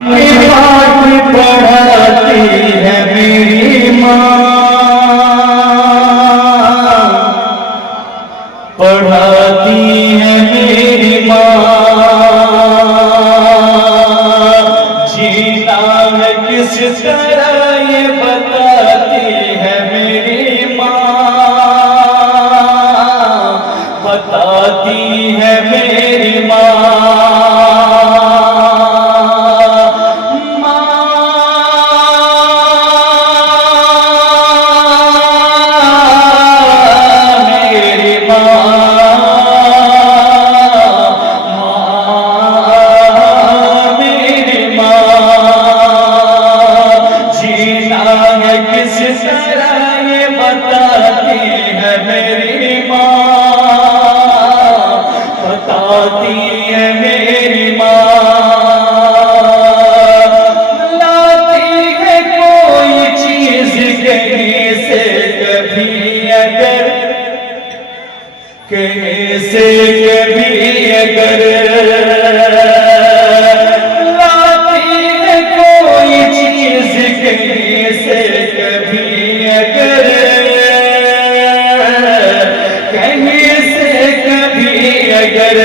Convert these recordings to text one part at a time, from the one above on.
پاک پڑھاتی ہے میری ماں، پڑھاتی ہے میری ماں، جینا ہے کس طرح یہ بتاتی ہے میری ماں، بتاتی ہے میری ماں۔ کہیں سے کبھی اگر لاتی ہے کوئی چیز، کہیں سے کبھی اگر، کہیں سے کبھی اگر،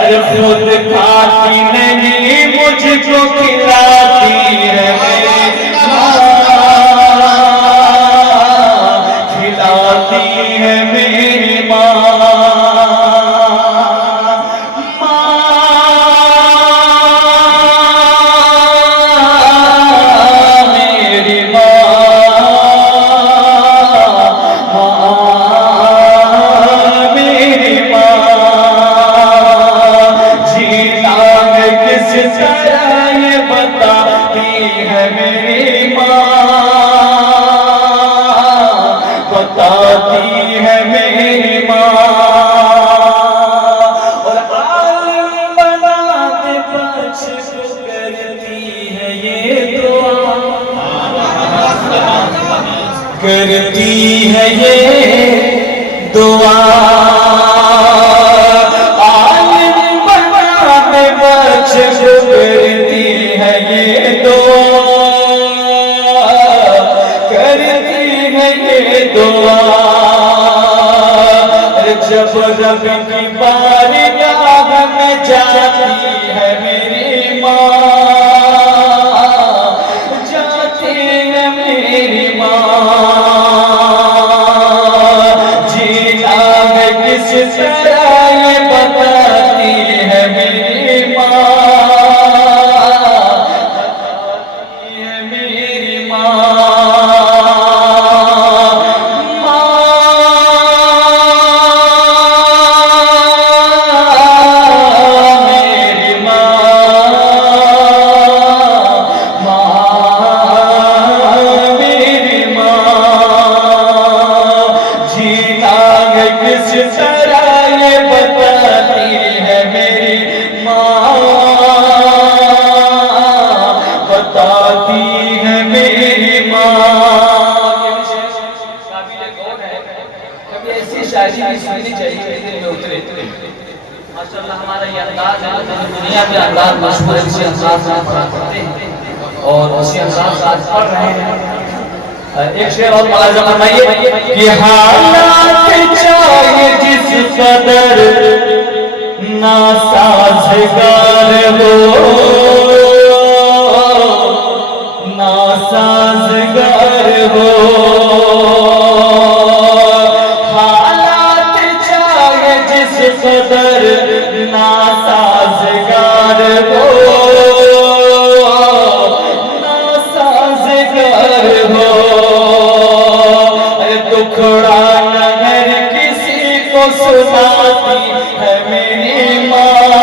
ارے خود کھاتی نہیں مجھ کو کھلاتی ہے میری ماں، کھلاتی ہے میری ماں، میری ماں، میری ماں، جینا ہے کس طرح یہ بتاتی ہے میری ماں، بتاتی ہے میری ماں۔ اور عالم بناتے بخش کرتی ہے یہ دعا، کرتی ہے یہ دعا، عالم بناتے بخش کرتی ہے یہ دعا، کرتی ہے یہ دعا، جب رب کی بارگاہ میں جاتی ہے میری ماں، جاتی ہے میری ماں، جینا ہے کس طرح یہ بتاتی ہے میری ماں، بتاتی ہے میری ماں۔ کس طرح یہ بتاتی ہے میری ماں، بتاتی ہے میری ماں۔ کبھی ایسی شاعری بھی سننی چاہیے دل میں اترے، ماشاءاللہ ہمارا یہ انداز ہے، دنیا میں انداز مشہور ہے، اسی انداز میں پڑھتے ہیں اور اسی انداز سے آج پڑھ رہے ہیں۔ ایک شعر اور ملاحظہ فرمائیے کہ حالات چاہے جس قدر ناسازگار ہو، ناسازگار ہو، حالات چاہے جس قدر ناسازگار ہو، ناسازگار ہو، دکھڑا نظر کسی کو سناتی ہے میری ماں،